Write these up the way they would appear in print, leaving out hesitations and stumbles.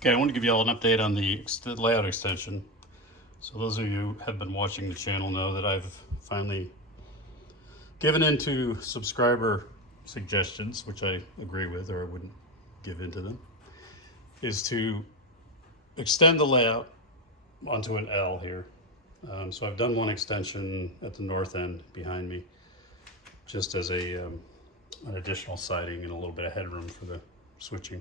Okay, I want to give you all an update on the layout extension. So those of you who have been watching the channel know that I've finally given in to subscriber suggestions, which I agree with, or I wouldn't give in to them, is to extend the layout onto an L here. So I've done one extension at the north end behind me, just as an additional siding and a little bit of headroom for the switching.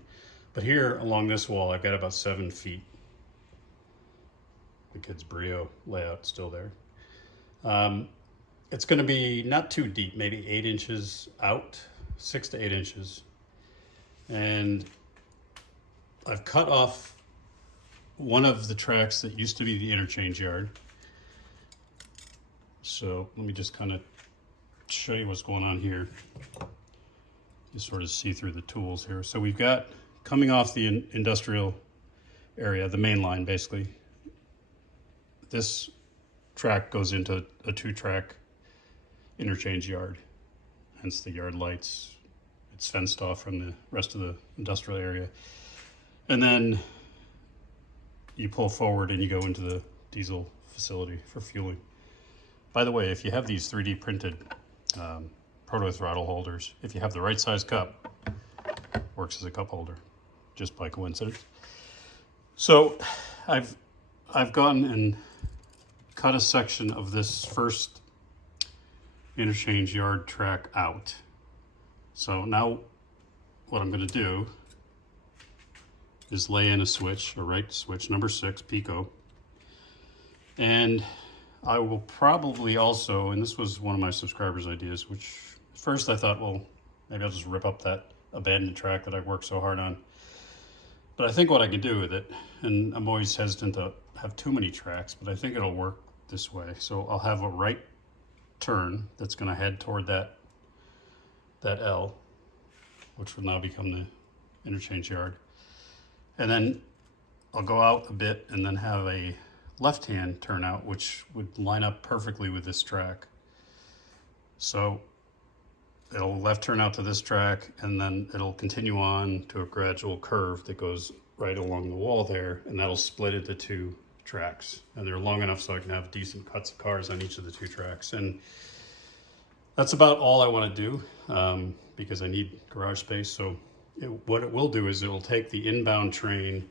But here along this wall, I've got about 7 feet. The kid's Brio layout still there. It's going to be not too deep, maybe 8 inches out, 6 to 8 inches. And I've cut off one of the tracks that used to be the interchange yard. So let me just kind of show you what's going on here. You sort of see through the tools here. So we've got, coming off the industrial area, the main line basically, this track goes into a 2-track interchange yard, hence the yard lights. It's fenced off from the rest of the industrial area. And then you pull forward and you go into the diesel facility for fueling. By the way, if you have these 3D printed proto throttle holders, if you have the right size cup, works as a cup holder, just by coincidence. So I've gone and cut a section of this first interchange yard track out. So now what I'm going to do is lay in a switch, a right switch, number 6, Pico. And I will probably also, and this was one of my subscribers' ideas, which at first I thought, well, maybe I'll just rip up that abandoned track that I worked so hard on. But I think what I can do with it, and I'm always hesitant to have too many tracks, but I think it'll work this way. So I'll have a right turn that's going to head toward that L, which will now become the interchange yard. And then I'll go out a bit and then have a left-hand turnout, which would line up perfectly with this track. So it'll left turn out to this track, and then it'll continue on to a gradual curve that goes right along the wall there, and that'll split into 2 tracks. And they're long enough so I can have decent cuts of cars on each of the 2 tracks. And that's about all I want to do because I need garage space. So what it will do is it will take the inbound train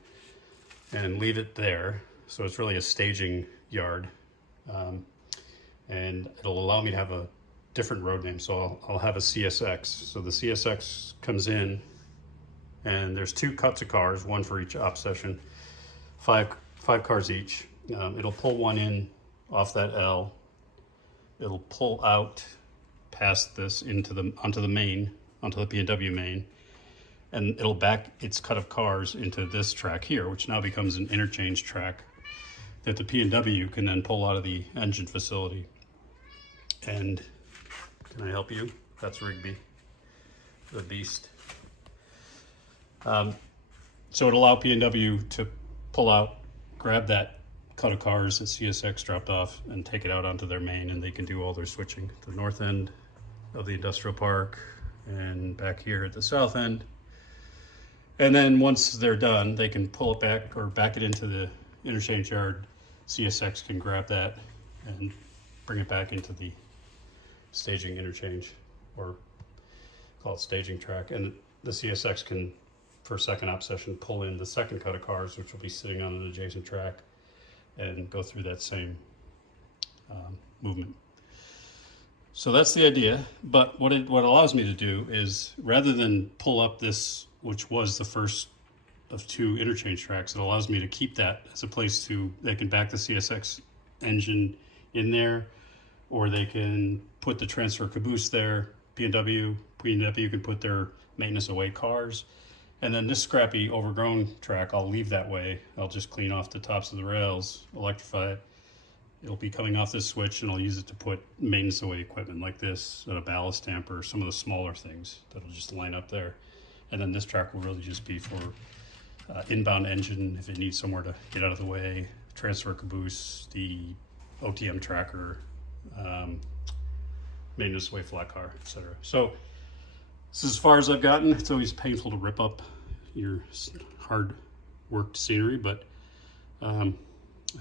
and leave it there. So it's really a staging yard. And it'll allow me to have a different road name. So I'll have a CSX. So the CSX comes in and there's 2 cuts of cars, one for each op session, 5 cars each. It'll pull one in off that L. It'll pull out past this onto the main, onto the P&W main, and it'll back its cut of cars into this track here, which now becomes an interchange track that the P&W can then pull out of the engine facility. And can I help you? That's Rigby, the beast. So it'll allow P&W to pull out, grab that cut of cars that CSX dropped off and take it out onto their main, and they can do all their switching at the north end of the industrial park and back here at the south end. And then once they're done, they can pull it back or back it into the interchange yard. CSX can grab that and bring it back into the staging interchange, or call it staging track. And the CSX can, for second op session, pull in the second cut of cars, which will be sitting on an adjacent track, and go through that same movement. So that's the idea. But what allows me to do is, rather than pull up this, which was the first of 2 interchange tracks, it allows me to keep that as a place they can back the CSX engine in there, or they can put the transfer caboose there. P&W can put their maintenance away cars. And then this scrappy overgrown track, I'll leave that way. I'll just clean off the tops of the rails, electrify it. It'll be coming off this switch, and I'll use it to put maintenance away equipment like this, a ballast damper, some of the smaller things that'll just line up there. And then this track will really just be for inbound engine if it needs somewhere to get out of the way, transfer caboose, the OTM tracker, maintenance away flat car, etc. So this is as far as I've gotten. It's always painful to rip up your hard worked scenery, but I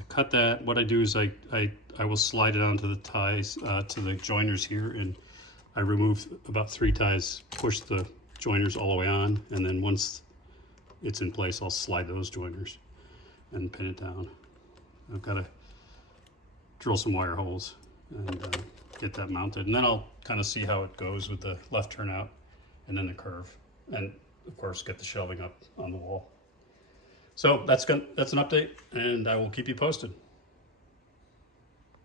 cut that. What I do is I will slide it onto the ties, to the joiners here, and I remove about 3 ties, push the joiners all the way on, and then once it's in place, I'll slide those joiners and pin it down. I've got to drill some wire holes and get that mounted, and then I'll kind of see how it goes with the left turnout and then the curve, and of course get the shelving up on the wall. So that's an update, and I will keep you posted.